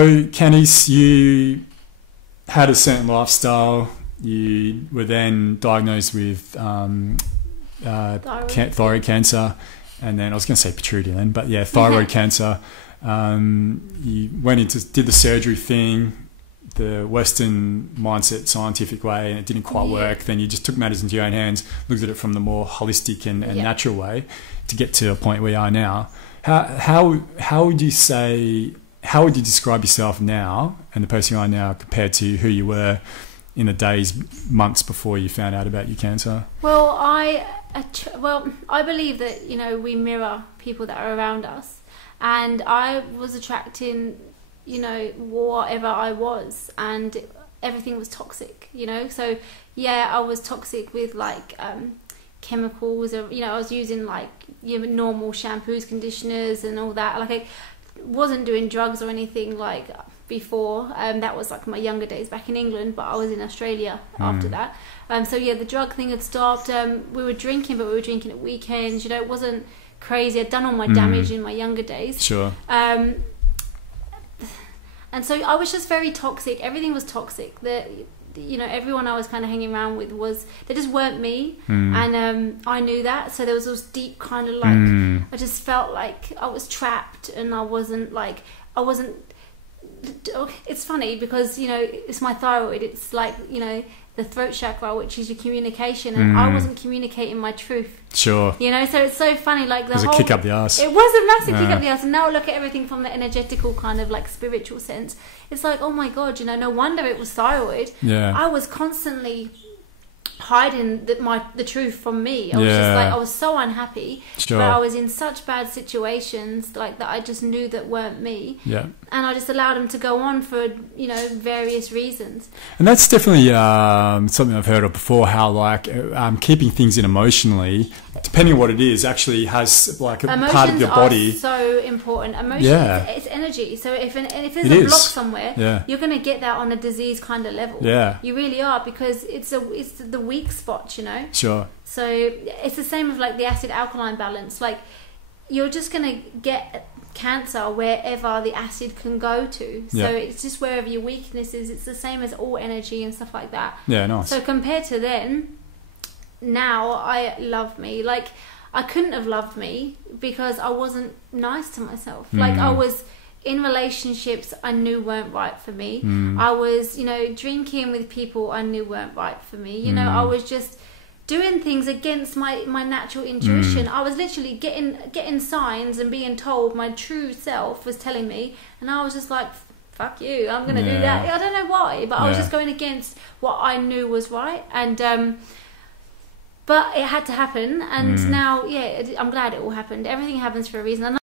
So, Candice, you had a certain lifestyle. You were then diagnosed with thyroid cancer, and then I was going to say pituitary then, but yeah, thyroid cancer. You went into did the surgery thing, the Western mindset, scientific way, and it didn't quite work. Then you just took matters into your own hands, looked at it from the more holistic and natural way to get to a point where you are now. How would you say? How would you describe yourself now and the person you are now compared to who you were in the days, months before you found out about your cancer? Well, I believe that, you know, we mirror people that are around us, and I was attracting, you know, whatever I was, and everything was toxic, you know. So yeah, I was toxic with like chemicals, or, you know, I was using like your normal shampoos, conditioners and all that. Like, I wasn't doing drugs or anything like before. That was like my younger days back in England, but I was in Australia after that. So yeah, the drug thing had stopped. We were drinking, but we were drinking at weekends. You know, it wasn't crazy. I'd done all my damage in my younger days. Sure. And so I was just very toxic. Everything was toxic. You know, everyone I was kind of hanging around with they just weren't me, and I knew that. So there was this deep kind of like, I just felt like I was trapped, and I wasn't. It's funny because, you know, it's my thyroid. It's like, you know, the throat chakra, which is your communication, and I wasn't communicating my truth. Sure. You know, so it's so funny. Like it was a kick up the ass. It was a massive kick up the ass. And now I look at everything from the energetical kind of like spiritual sense. It's like, oh my God, you know, no wonder it was thyroid. Yeah. I was constantly hiding the truth from me. I was just like, I was so unhappy. Sure. But I was in such bad situations like that I just knew that weren't me. Yeah. And I just allowed them to go on for, you know, various reasons. And that's definitely something I've heard of before, how like keeping things in emotionally, depending on what it is, actually has like a part of your body. Emotions are so important. Emotions, it's energy. So if there's a block somewhere, you're going to get that on a disease kind of level. Yeah. You really are, because it's the weak spot, you know. Sure. So it's the same with like the acid alkaline balance. Like, you're just going to get cancer wherever the acid can go to. So it's just wherever your weakness is. It's the same as all energy and stuff like that. Yeah, nice. So compared to then, now I love me. Like, I couldn't have loved me because I wasn't nice to myself. Like, I was in relationships I knew weren't right for me. I was, you know, drinking with people I knew weren't right for me. You know, I was just doing things against my natural intuition. I was literally getting signs and being told my true self was telling me, and I was just like, fuck you, I'm gonna do that. I don't know why, but I was just going against what I knew was right. And but it had to happen, and now I'm glad it all happened. Everything happens for a reason.